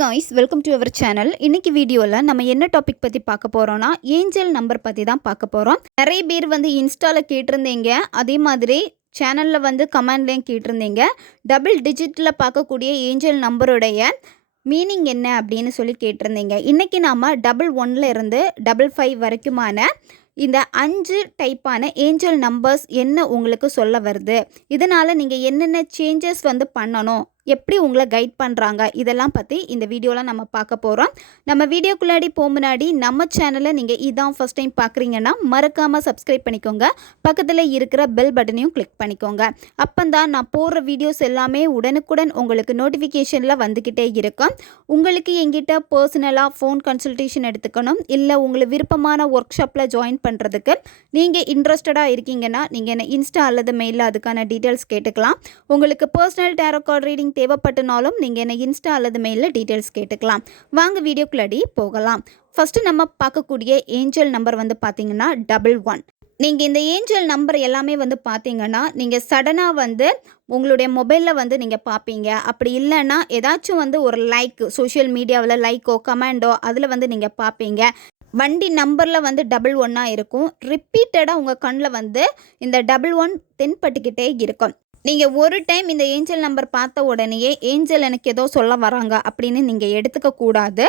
Guys welcome to our channel இன்னைக்கு வீடியோவில் நம்ம என்ன டாபிக் பற்றி பார்க்க போகிறோம்னா ஏஞ்சல் நம்பர் பற்றி தான் பார்க்க போகிறோம் நிறைய பேர் வந்து இன்ஸ்டாவில் கேட்டிருந்தீங்க. அதே மாதிரி சேனலில் வந்து கமெண்ட்லேயும் கேட்டிருந்தீங்க. டபுள் டிஜிட்டில் பார்க்கக்கூடிய ஏஞ்சல் நம்பருடைய மீனிங் என்ன அப்படின்னு சொல்லி கேட்டிருந்தீங்க. இன்றைக்கி நாம் டபுள் ஒன்னில் இருந்து டபுள் ஃபைவ் வரைக்குமான இந்த அஞ்சு டைப்பான ஏஞ்சல் நம்பர்ஸ் என்ன உங்களுக்கு சொல்ல வருது? இதனால் நீங்கள் என்னென்ன சேஞ்சஸ் வந்து பண்ணணும்? எப்படி உங்களை கைட் பண்ணுறாங்க இதெல்லாம் பற்றி இந்த வீடியோவில் நம்ம பார்க்க போகிறோம் நம்ம வீடியோக்குள்ளாடி போக முன்னாடி நம்ம சேனலை நீங்கள் இதான் ஃபஸ்ட் டைம் பார்க்குறீங்கன்னா மறக்காமல் சப்ஸ்கிரைப் பண்ணிக்கோங்க. பக்கத்தில் இருக்கிற பெல் பட்டனையும் கிளிக் பண்ணிக்கோங்க. அப்போ தான் நான் போடுற வீடியோஸ் எல்லாமே உடனுக்குடன் உங்களுக்கு நோட்டிஃபிகேஷனில் வந்துக்கிட்டே இருக்கும். உங்களுக்கு எங்கிட்ட பர்சனலாக ஃபோன் கன்சல்டேஷன் எடுத்துக்கணும். இல்லை உங்களை விருப்பமான ஒர்க் ஷாப்பில் ஜாயின் பண்ணுறதுக்கு நீங்கள் இன்ட்ரெஸ்டடாக இருக்கீங்கன்னா நீங்கள் என்ன இன்ஸ்டா அல்லது மெயிலில் அதுக்கான டீட்டெயில்ஸ் கேட்டுக்கலாம். உங்களுக்கு பர்சனல் டேரோ கார்டு ரீடிங் தேவைப்பட்டனாலும் நீங்கள் என்ன இன்ஸ்டா அல்லது மெயிலில் டீட்டெயில்ஸ் கேட்டுக்கலாம். வாங்க வீடியோக்குள்ளடி போகலாம். ஃபஸ்ட்டு நம்ம பார்க்கக்கூடிய ஏஞ்சல் நம்பர் வந்து பார்த்தீங்கன்னா டபுள் ஒன் நீங்கள் இந்த ஏஞ்சல் நம்பர் எல்லாமே வந்து பார்த்தீங்கன்னா நீங்கள் சடனாக வந்து உங்களுடைய மொபைலில் வந்து நீங்கள் பார்ப்பீங்க அப்படி இல்லைன்னா ஏதாச்சும் வந்து ஒரு லைக் சோஷியல் மீடியாவில் லைக்கோ கமெண்டோ அதில் வந்து நீங்கள் பார்ப்பீங்க வண்டி நம்பரில் வந்து டபுள் ஒன்னாக இருக்கும். ரிப்பீட்டடாக உங்கள் கண்ணில் வந்து இந்த டபுள் ஒன் தென்பட்டுக்கிட்டே இருக்கும். நீங்கள் ஒரு டைம் இந்த ஏஞ்சல் நம்பர் பார்த்த உடனேயே ஏஞ்சல் எனக்கு ஏதோ சொல்ல வராங்க அப்படின்னு நீங்கள் எடுத்துக்க கூடாது.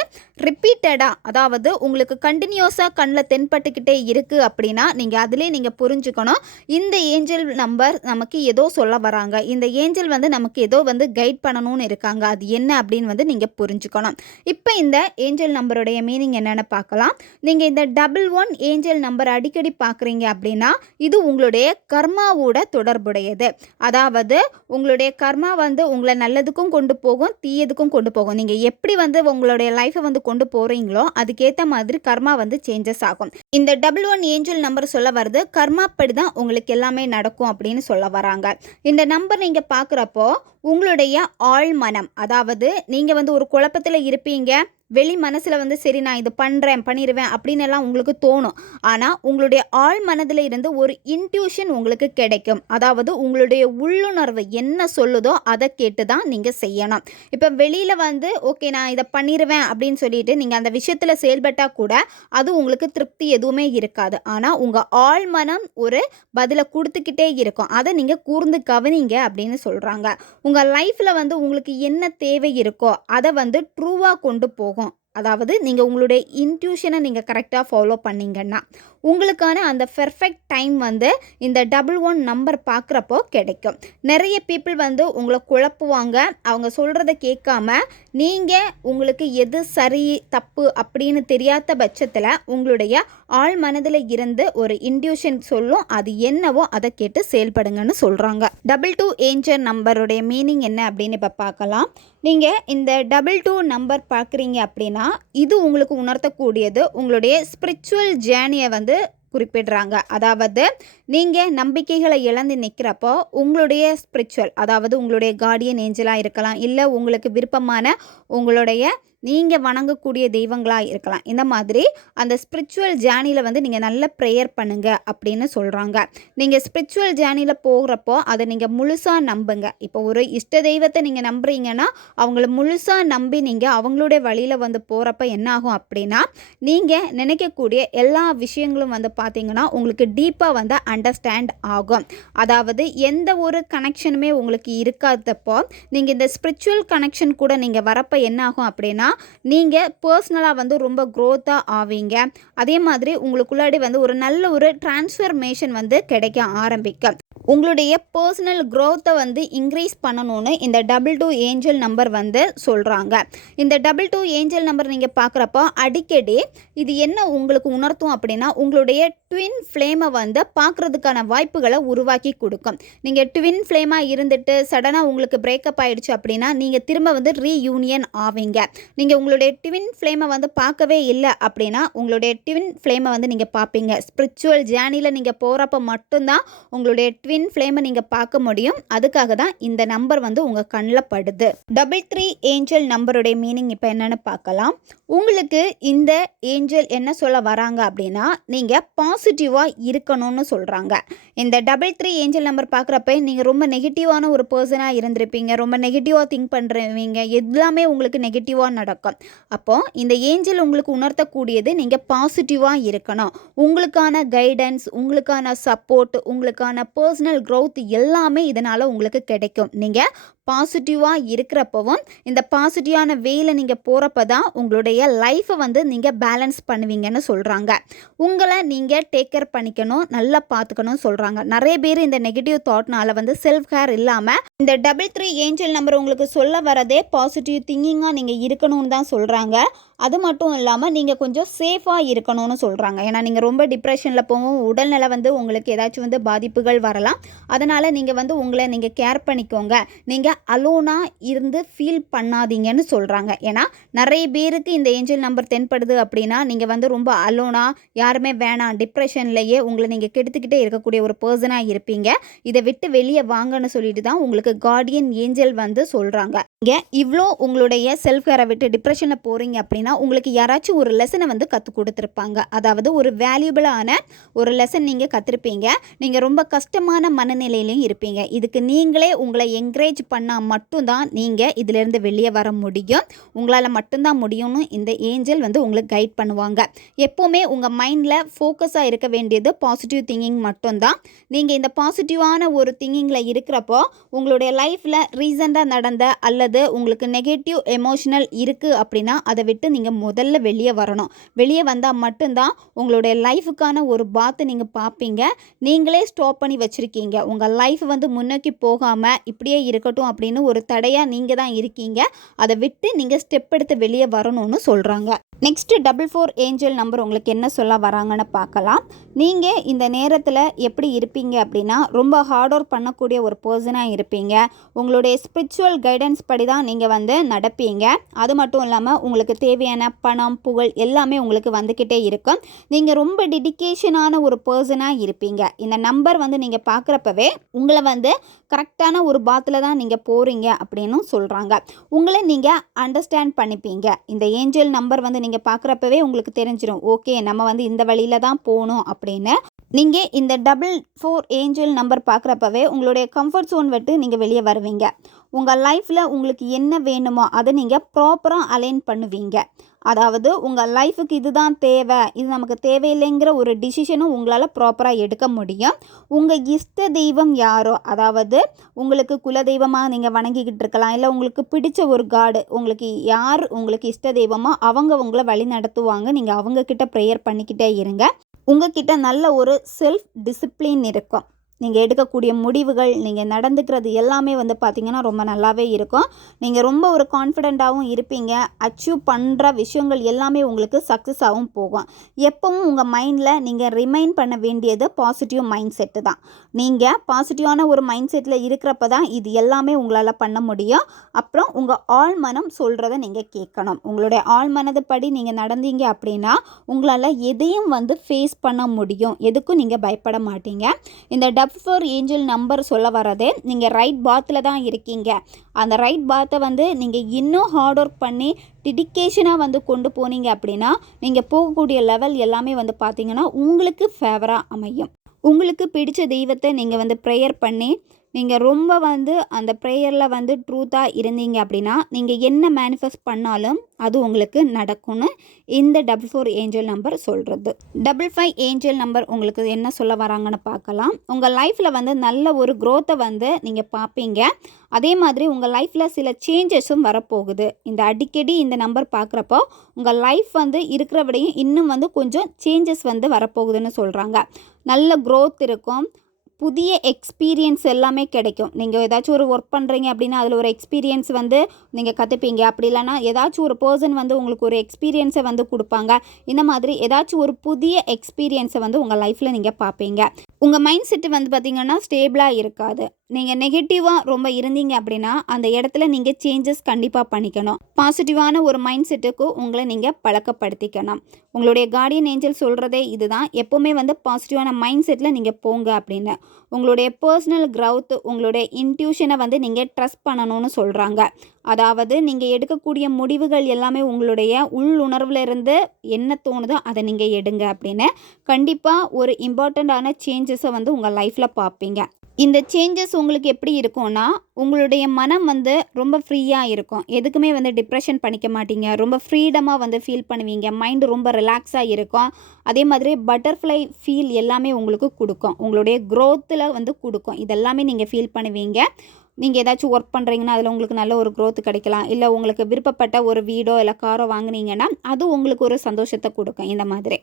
ரிப்பீட்டடாக அதாவது உங்களுக்கு கண்டினியூஸாக கண்ணில் தென்பட்டுக்கிட்டே இருக்குது அப்படின்னா நீங்கள் அதிலே நீங்கள் புரிஞ்சுக்கணும். இந்த ஏஞ்சல் நம்பர் நமக்கு ஏதோ சொல்ல வராங்க. இந்த ஏஞ்சல் வந்து நமக்கு ஏதோ வந்து கைட் பண்ணணும்னு இருக்காங்க. அது என்ன அப்படின்னு வந்து நீங்கள் புரிஞ்சுக்கணும். இப்போ இந்த ஏஞ்சல் நம்பருடைய மீனிங் என்னென்னு பார்க்கலாம். நீங்கள் இந்த டபுள் ஒன் ஏஞ்சல் நம்பர் அடிக்கடி பார்க்குறீங்க அப்படின்னா இது உங்களுடைய கர்மாவோட தொடர்புடையது. அதாவது அதாவது உங்களுடைய கர்மா வந்து உங்களை நல்லதுக்கும் கொண்டு போகும் தீயதுக்கும் கொண்டு போகும். நீங்கள் எப்படி வந்து உங்களுடைய லைஃப்பை வந்து கொண்டு போகிறீங்களோ அதுக்கேற்ற மாதிரி கர்மா வந்து சேஞ்சஸ் ஆகும். இந்த டபுள் ஒன் ஏஞ்சல் நம்பர் சொல்ல வருது கர்மாப்படி தான் உங்களுக்கு எல்லாமே நடக்கும் அப்படின்னு சொல்ல வராங்க. இந்த நம்பர் நீங்கள் பார்க்குறப்போ உங்களுடைய ஆழ்மனம் அதாவது நீங்கள் வந்து ஒரு குழப்பத்தில் இருப்பீங்க வெளி மனசில் வந்து சரி நான் இது பண்ணுறேன் பண்ணிடுவேன் அப்படின்னு எல்லாம் உங்களுக்கு தோணும். ஆனால் உங்களுடைய ஆள் மனதில் இருந்து ஒரு இன்ட்யூஷன் உங்களுக்கு கிடைக்கும். அதாவது உங்களுடைய உள்ளுணர்வு என்ன சொல்லுதோ அதை கேட்டு தான் நீங்கள் செய்யணும். இப்போ வெளியில் வந்து ஓகே நான் இதை பண்ணிடுவேன் அப்படின்னு சொல்லிட்டு நீங்கள் அந்த விஷயத்தில் செயல்பட்டால் கூட அது உங்களுக்கு திருப்தி எதுவுமே இருக்காது. ஆனால் உங்கள் ஆள் மனம் ஒரு பதிலை கொடுத்துக்கிட்டே இருக்கும். அதை நீங்கள் கூர்ந்து கவனிங்க அப்படின்னு சொல்கிறாங்க உங்கள் லைஃப்பில் வந்து உங்களுக்கு என்ன தேவை இருக்கோ அதை வந்து ட்ரூவாக கொண்டு போகும். அதாவது நீங்கள் உங்களுடைய இன்ட்யூஷனை நீங்கள் கரெக்டாக ஃபாலோ பண்ணிங்கன்னா உங்களுக்கான அந்த பெர்ஃபெக்ட் டைம் வந்து இந்த டபுள் ஒன் நம்பர் பார்க்குறப்போ கிடைக்கும். நிறைய பீப்புள் வந்து உங்களை குழப்புவாங்க. அவங்க சொல்கிறத கேட்காம நீங்கள் உங்களுக்கு எது சரி தப்பு அப்படின்னு தெரியாத பட்சத்தில் உங்களுடைய ஆழ் மனதில் இருந்து ஒரு இன்ட்யூஷன் சொல்லும் அது என்னவோ அதை கேட்டு செயல்படுங்கன்னு சொல்கிறாங்க டபுள் டூ ஏஞ்சர் நம்பருடைய மீனிங் என்ன அப்படின்னு இப்போ பார்க்கலாம். நீங்கள் இந்த டபுள் டூ நம்பர் பார்க்குறீங்க அப்படின்னா இது உங்களுக்கு உணர்த்தக்கூடியது. உங்களுடைய ஸ்பிரிச்சுவல் ஜேர்னியை வந்து குறிப்பிடுறாங்க. அதாவது நீங்கள் நம்பிக்கைகளை இழந்து நிற்கிறப்போ உங்களுடைய ஸ்பிரிச்சுவல் அதாவது உங்களுடைய கார்டியன் ஏஞ்சலாக இருக்கலாம் இல்லை உங்களுக்கு விருப்பமான உங்களுடைய நீங்கள் வணங்கக்கூடிய தெய்வங்களாக இருக்கலாம். இந்த மாதிரி அந்த ஸ்பிரிச்சுவல் ஜேர்னியில் வந்து நீங்கள் நல்ல ப்ரேயர் பண்ணுங்கள் அப்படின்னு சொல்கிறாங்க நீங்கள் ஸ்பிரிச்சுவல் ஜேர்னியில் போகிறப்போ அதை நீங்கள் முழுசாக நம்புங்க. இப்போ ஒரு இஷ்ட தெய்வத்தை நீங்கள் நம்புறீங்கன்னா அவங்கள முழுசாக நம்பி நீங்கள் அவங்களுடைய வழியில் வந்து போகிறப்ப என்ன ஆகும் அப்படின்னா நீங்கள் நினைக்கக்கூடிய எல்லா விஷயங்களும் வந்து பார்த்தீங்கன்னா உங்களுக்கு டீப்பாக வந்து அண்டர்ஸ்டாண்ட் ஆகும். அதாவது எந்த ஒரு கனெக்ஷனுமே உங்களுக்கு இருக்காதப்போ நீங்கள் இந்த ஸ்பிரிச்சுவல் கனெக்ஷன் கூட நீங்கள் வரப்போ என்ன ஆகும் அப்படின்னா நீங்கள் பர்சனலாக வந்து ரொம்ப க்ரோத்தாக ஆவீங்க. அதே மாதிரி உங்களுக்குள்ளாடி வந்து ஒரு நல்ல ஒரு டிரான்ஸ்ஃபர்மேஷன் வந்து கிடைக்க ஆரம்பிக்கும். உங்களுடைய பர்சனல் க்ரோத்தை வந்து இன்க்ரீஸ் பண்ணணும்னு இந்த டபுள் டூ ஏஞ்சல் நம்பர் வந்து சொல்கிறாங்க இந்த டபுள் டூ ஏஞ்சல் நம்பர் நீங்கள் பார்க்குறப்போ அடிக்கடி இது என்ன உங்களுக்கு உணர்த்தும் அப்படின்னா உங்களுடைய ட்வின் ஃப்ளேமை வந்து பார்க்குறதுக்கான வாய்ப்புகளை உருவாக்கி கொடுக்கும். நீங்கள் ட்வின் ஃப்ளேமாக இருந்துட்டு சடனாக உங்களுக்கு பிரேக்கப் ஆகிடுச்சு அப்படின்னா நீங்கள் திரும்ப வந்து ரீயூனியன் ஆவீங்க. நீங்கள் உங்களுடைய ட்வின் ஃப்ளேமை வந்து பார்க்கவே இல்லை அப்படின்னா உங்களுடைய ட்வின் ஃப்ளேமை வந்து நீங்கள் பார்ப்பீங்க. ஸ்பிரிச்சுவல் ஜேர்னியில் நீங்கள் போகிறப்ப மட்டும்தான் உங்களுடைய ட்வின் ட்வின் ஃப்ளேமை நீங்கள் பார்க்க முடியும். அதுக்காக தான் இந்த நம்பர் வந்து உங்கள் கண்ணில் படுது. டபுள் த்ரீ ஏஞ்சல் நம்பருடைய மீனிங் இப்போ என்னென்னு பார்க்கலாம். உங்களுக்கு இந்த ஏஞ்சல் என்ன சொல்ல வராங்க அப்படின்னா நீங்கள் பாசிட்டிவாக இருக்கணும்னு சொல்கிறாங்க இந்த டபுள் த்ரீ ஏஞ்சல் நம்பர் பார்க்குறப்ப நீங்கள் ரொம்ப நெகட்டிவான ஒரு பர்சனாக இருந்திருப்பீங்க. ரொம்ப நெகட்டிவாக திங்க் பண்ணுறவங்க எல்லாமே உங்களுக்கு நெகட்டிவாக நடக்கும். அப்போது இந்த ஏஞ்சல் உங்களுக்கு உணர்த்தக்கூடியது நீங்கள் பாசிட்டிவாக இருக்கணும். உங்களுக்கான கைடன்ஸ் உங்களுக்கான சப்போர்ட் உங்களுக்கான பர்சனல் growth எல்லாமே இதனால் உங்களுக்கு கிடைக்கும். நீங்கள் பாசிட்டிவாக இருக்கிறப்பவும் இந்த பாசிட்டிவான வேயில் நீங்கள் போகிறப்ப தான் உங்களுடைய லைஃப்பை வந்து நீங்கள் பேலன்ஸ் பண்ணுவீங்கன்னு சொல்கிறாங்க உங்களை நீங்கள் டேக் கேர் பண்ணிக்கணும் நல்லா பார்த்துக்கணும் சொல்கிறாங்க நிறைய பேர் இந்த நெகட்டிவ் தாட்னால வந்து செல்ஃப் கேர் இல்லாமல் இந்த டபுள் த்ரீ ஏஞ்சல் நம்பர் உங்களுக்கு சொல்ல வரதே பாசிட்டிவ் திங்கிங்காக நீங்கள் இருக்கணும்னு தான் சொல்கிறாங்க அது மட்டும் இல்லாமல் நீங்கள் கொஞ்சம் சேஃபாக இருக்கணும்னு சொல்கிறாங்க ஏன்னா நீங்கள் ரொம்ப டிப்ரெஷனில் போகும் உடல்நிலை வந்து உங்களுக்கு ஏதாச்சும் வந்து பாதிப்புகள் வரலாம். அதனால் நீங்கள் வந்து உங்களை நீங்கள் கேர் பண்ணிக்கோங்க. நீங்கள் அலோனாக இருந்து ஃபீல் பண்ணாதீங்கன்னு சொல்கிறாங்க ஏன்னா நிறைய பேருக்கு இந்த ஏஞ்சல் நம்பர் தென்படுது அப்படின்னா நீங்கள் வந்து ரொம்ப அலோனாக யாருமே வேணாம் டிப்ரெஷன்லேயே உங்களை நீங்கள் கெடுத்துக்கிட்டே இருக்கக்கூடிய ஒரு பர்சனாக இருப்பீங்க. இதை விட்டு வெளியே வாங்கன்னு சொல்லிட்டு தான் உங்களுக்கு கார்டியன் ஏஞ்சல் வந்து சொல்கிறாங்க இங்கே இவ்வளோ உங்களுடைய செல்ஃப் கேரை விட்டு டிப்ரெஷனில் போகிறீங்க அப்படின்னா உங்களுக்கு யாராச்சும் ஒரு லெசனை வந்து கற்றுக் கொடுத்துருப்பாங்க. அதாவது ஒரு வேல்யூபிளான ஒரு லெசன் நீங்கள் கற்றுருப்பீங்க நீங்கள் ரொம்ப கஷ்டமான மனநிலையிலையும் இருப்பீங்க. இதுக்கு நீங்களே உங்களை என்கரேஜ் பண்ணால் மட்டும்தான் நீங்கள் இதிலேருந்து வெளியே வர முடியும். உங்களால் மட்டும்தான் முடியும்னு இந்த ஏஞ்சல் வந்து உங்களுக்கு கைட் பண்ணுவாங்க. எப்போவுமே உங்கள் மைண்டில் ஃபோக்கஸாக இருக்க வேண்டியது பாசிட்டிவ் திங்கிங் மட்டும்தான். நீங்கள் இந்த பாசிட்டிவான ஒரு திங்கிங்கில் இருக்கிறப்போ உங்களுடைய லைஃப்பில் ரீசெண்டாக நடந்த அல்லது உங்களுக்கு நெகட்டிவ் எமோஷனல் இருக்குது அப்படின்னா அதை விட்டு நீங்கள் முதல்ல வெளியே வரணும். வெளியே வந்தால் மட்டும்தான் உங்களுடைய லைஃபுக்கான ஒரு பாத்தை நீங்கள் பார்ப்பீங்க நீங்களே ஸ்டாப் பண்ணி வச்சுருக்கீங்க. உங்கள் லைஃப் வந்து முன்னோக்கி போகாமல் இப்படியே இருக்கட்டும் அப்படின்னு ஒரு தடையாக நீங்கள் தான் இருக்கீங்க. அதை விட்டு நீங்கள் ஸ்டெப் எடுத்து வெளியே வரணும்னு சொல்கிறாங்க next double four angel number உங்களுக்கு என்ன சொல்ல வராங்கன்னு பார்க்கலாம். நீங்கள் இந்த நேரத்தில் எப்படி இருப்பீங்க அப்படின்னா ரொம்ப ஹார்ட் ஒர்க் பண்ணக்கூடிய ஒரு பர்சனாக இருப்பீங்க. உங்களுடைய ஸ்பிரிச்சுவல் கைடன்ஸ் படி தான் நீங்கள் வந்து நடப்பீங்க. அது மட்டும் இல்லாமல் உங்களுக்கு தேவையான பணம் புகழ் எல்லாமே உங்களுக்கு வந்துக்கிட்டே இருக்கும். நீங்கள் ரொம்ப டெடிக்கேஷனான ஒரு பர்சனாக இருப்பீங்க. இந்த நம்பர் வந்து நீங்கள் பார்க்குறப்பவே உங்களை வந்து கரெக்டான ஒரு பாத்தில் தான் நீங்கள் போகிறீங்க அப்படின்னு சொல்கிறாங்க உங்களை நீங்கள் அண்டர்ஸ்டாண்ட் பண்ணிப்பீங்க. இந்த ஏஞ்சல் நம்பர் வந்து நீங்கள் பார்க்குறப்பவே உங்களுக்கு தெரிஞ்சிடும் ஓகே நம்ம வந்து இந்த வழியில் தான் போகணும் அப்படின்னு. நீங்கள் இந்த டபுள் ஃபோர் ஏஞ்சல் நம்பர் பார்க்குறப்பவே உங்களுடைய கம்ஃபர்ட் ஜோன் விட்டு நீங்கள் வெளியே வருவீங்க. உங்கள் லைஃப்பில் உங்களுக்கு என்ன வேணுமோ அதை நீங்கள் ப்ராப்பராக அலைன் பண்ணுவீங்க. அதாவது உங்கள் லைஃபுக்கு இதுதான் தேவை இது நமக்கு தேவையில்லைங்கிற ஒரு டிசிஷனும் உங்களால் ப்ராப்பராக எடுக்க முடியும். உங்கள் இஷ்ட தெய்வம் யாரோ அதாவது உங்களுக்கு குலதெய்வமாக நீங்கள் வணங்கிக்கிட்டு இருக்கலாம் இல்லை உங்களுக்கு பிடிச்ச ஒரு காடு உங்களுக்கு யார் உங்களுக்கு இஷ்ட தெய்வமோ அவங்க உங்களை வழி நடத்துவாங்க நீங்கள் அவங்கக்கிட்ட ப்ரேயர் பண்ணிக்கிட்டே இருங்க. உங்ககிட்ட நல்ல ஒரு செல்ஃப் டிசிப்ளின் இருக்கும். நீங்கள் எடுக்கக்கூடிய முடிவுகள் நீங்கள் நடந்துக்கிறது எல்லாமே வந்து பார்த்திங்கன்னா ரொம்ப நல்லாவே இருக்கும். நீங்கள் ரொம்ப ஒரு கான்ஃபிடெண்ட்டாகவும் இருப்பீங்க. அச்சீவ் பண்ணுற விஷயங்கள் எல்லாமே உங்களுக்கு சக்ஸஸாகவும் போகும். எப்பவும் உங்கள் மைண்டில் நீங்கள் ரிமைண்ட் பண்ண வேண்டியது பாசிட்டிவ் மைண்ட் செட்டு தான் நீங்கள் பாசிட்டிவான ஒரு மைண்ட் செட்டில் இருக்கிறப்ப தான் இது எல்லாமே உங்களால் பண்ண முடியும். அப்புறம் உங்கள் ஆள் மனம் சொல்கிறத நீங்கள் கேட்கணும். உங்களுடைய ஆள் மனதுப்படி நீங்கள் நடந்தீங்க அப்படின்னா உங்களால் எதையும் வந்து ஃபேஸ் பண்ண முடியும். எதுக்கும் நீங்கள் பயப்பட மாட்டீங்க. இந்த டப் ஃபோர் ஏஞ்சல் நம்பர் சொல்ல வர்றது. நீங்கள் ரைட் பாத்தில் தான் இருக்கீங்க. அந்த ரைட் பாத்தை வந்து நீங்கள் இன்னும் ஹார்ட் ஒர்க் பண்ணி டெடிக்கேஷனாக வந்து கொண்டு போனீங்க அப்படின்னா நீங்கள் போகக்கூடிய லெவல் எல்லாமே வந்து பார்த்தீங்கன்னா உங்களுக்கு ஃபேவராக அமையும். உங்களுக்கு பிடித்த தெய்வத்தை நீங்கள் வந்து ப்ரேயர் பண்ணி நீங்கள் ரொம்ப வந்து அந்த ப்ரேயரில் வந்து ட்ரூத்தாக இருந்தீங்க அப்படின்னா நீங்கள் என்ன மேனிஃபெஸ்ட் பண்ணாலும் அது உங்களுக்கு நடக்கும்னு இந்த டபுள் ஃபோர் ஏஞ்சல் நம்பர் சொல்கிறது டபுள் ஃபைவ் ஏஞ்சல் நம்பர் உங்களுக்கு என்ன சொல்ல வராங்கன்னு பார்க்கலாம். உங்கள் லைஃப்பில் வந்து நல்ல ஒரு க்ரோத்தை வந்து நீங்கள் பார்ப்பீங்க. அதே மாதிரி உங்கள் லைஃப்பில் சில சேஞ்சஸும் வரப்போகுது. இந்த அடிக்கடி இந்த நம்பர் பார்க்குறப்போ உங்கள் லைஃப் வந்து இருக்கிற விடையும் இன்னும் வந்து கொஞ்சம் சேஞ்சஸ் வந்து வரப்போகுதுன்னு சொல்கிறாங்க நல்ல க்ரோத் இருக்கும். புதிய எக்ஸ்பீரியன்ஸ் எல்லாமே கிடைக்கும். நீங்கள் ஏதாச்சும் ஒரு ஒர்க் பண்ணுறீங்க அப்படின்னா அதில் ஒரு எக்ஸ்பீரியன்ஸ் வந்து நீங்கள் கற்றுப்பீங்க அப்படி இல்லைன்னா ஏதாச்சும் ஒரு பர்சன் வந்து உங்களுக்கு ஒரு எக்ஸ்பீரியன்ஸை வந்து கொடுப்பாங்க. இந்த மாதிரி ஏதாச்சும் ஒரு புதிய எக்ஸ்பீரியன்ஸை வந்து உங்கள் லைஃப்பில் நீங்கள் பார்ப்பீங்க. உங்கள் மைண்ட் செட்டு வந்து பார்த்திங்கன்னா ஸ்டேபிளாக இருக்காது. நீங்கள் நெகட்டிவாக ரொம்ப இருந்தீங்க அப்படின்னா அந்த இடத்துல நீங்கள் சேஞ்சஸ் கண்டிப்பாக பண்ணிக்கணும். பாசிட்டிவான ஒரு மைண்ட் செட்டுக்கு உங்களை நீங்கள் பழக்கப்படுத்திக்கணும். உங்களுடைய கார்டியன் ஏஞ்சல் சொல்கிறதே இதுதான். எப்போவுமே வந்து பாசிட்டிவான மைண்ட் செட்டில் நீங்கள் போங்க அப்படின்னு. உங்களுடைய பர்சனல் க்ரௌத் உங்களுடைய இன்ட்யூஷனை வந்து நீங்கள் ட்ரஸ்ட் பண்ணணும்னு சொல்கிறாங்க அதாவது நீங்கள் எடுக்கக்கூடிய முடிவுகள் எல்லாமே உங்களுடைய உள்ளுணர்வுல இருந்து என்ன தோணுதோ அதை நீங்கள் எடுங்க அப்படின்னு. கண்டிப்பாக ஒரு இம்பார்ட்டண்ட்டான சேஞ்சஸை வந்து உங்கள் லைஃப்பில் பார்ப்பீங்க. இந்த சேஞ்சஸ் உங்களுக்கு எப்படி இருக்கும்னா உங்களுடைய மனம் வந்து ரொம்ப ஃப்ரீயாக இருக்கும். எதுக்குமே வந்து டிப்ரெஷன் பண்ணிக்க மாட்டீங்க. ரொம்ப ஃப்ரீடமாக வந்து ஃபீல் பண்ணுவீங்க. மைண்டு ரொம்ப ரிலாக்ஸாக இருக்கும். அதே மாதிரி பட்டர்ஃப்ளை ஃபீல் எல்லாமே உங்களுக்கு கொடுக்கும். உங்களுடைய க்ரோத்தில் வந்து கொடுக்கும். இதெல்லாமே நீங்கள் ஃபீல் பண்ணுவீங்க. நீங்கள் ஏதாச்சும் ஒர்க் பண்ணுறீங்கன்னா அதில் உங்களுக்கு நல்ல ஒரு க்ரோத் கிடைக்கலாம். இல்லை உங்களுக்கு விருப்பப்பட்ட ஒரு வீடோ இல்லை காரோ வாங்குனீங்கன்னா அது உங்களுக்கு ஒரு சந்தோஷத்தை கொடுக்கும் இந்த மாதிரி.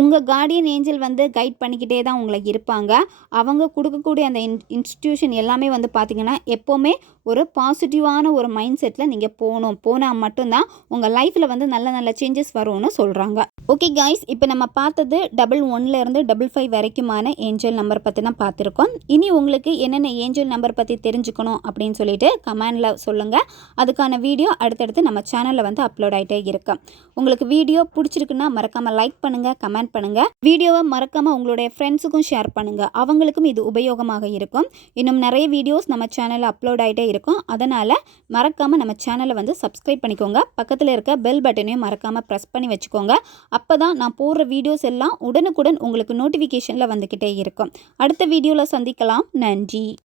உங்கள் கார்டியன் ஏஞ்சல் வந்து கைட் பண்ணிக்கிட்டே தான் உங்களை இருப்பாங்க. அவங்க கொடுக்கக்கூடிய அந்த இன் இன்ஸ்டியூஷன் எல்லாமே வந்து பார்த்திங்கன்னா எப்போவுமே ஒரு பாசிட்டிவான ஒரு மைண்ட் செட்டில் நீங்கள் போகணும். போனால் மட்டும்தான் உங்கள் லைஃப்பில் வந்து நல்ல நல்ல சேஞ்சஸ் வரும்னு சொல்கிறாங்க ஓகே கைஸ் இப்போ நம்ம பார்த்தது டபுள் ஒன்லேருந்து டபுள் ஃபைவ் வரைக்குமான ஏஞ்சல் நம்பர் பற்றி தான் பார்த்துருக்கோம். இனி உங்களுக்கு என்னென்ன ஏஞ்சல் நம்பர் பற்றி தெரிஞ்சுக்கணும் அப்படின்னு சொல்லிட்டு கமெண்டில் சொல்லுங்கள் அதுக்கான வீடியோ அடுத்தடுத்து நம்ம சேனலில் வந்து அப்லோட் ஆகிட்டே இருக்கும் உங்களுக்கு வீடியோ பிடிச்சிருக்குன்னா மறக்காமல் லைக் பண்ணுங்கள் கமெண்ட் பண்ணுங்கள் வீடியோவை மறக்காமல் உங்களுடைய ஃப்ரெண்ட்ஸுக்கும் ஷேர் பண்ணுங்கள் அவங்களுக்கும் இது உபயோகமாக இருக்கும். இன்னும் நிறைய வீடியோஸ் நம்ம சேனலில் அப்லோட் ஆகிட்டே இருக்கும். அதனால் மறக்காமல் நம்ம சேனலை வந்து சப்ஸ்கிரைப் பண்ணிக்கோங்க. பக்கத்தில் இருக்க பெல் பட்டனையும் மறக்காமல் ப்ரெஸ் பண்ணி வச்சுக்கோங்க. அப்போ தான் நான் போடுற வீடியோஸ் எல்லாம் உடனுக்குடன் உங்களுக்கு நோட்டிஃபிகேஷனில் வந்துக்கிட்டே இருக்கும். அடுத்த வீடியோவில் சந்திக்கலாம். நன்றி.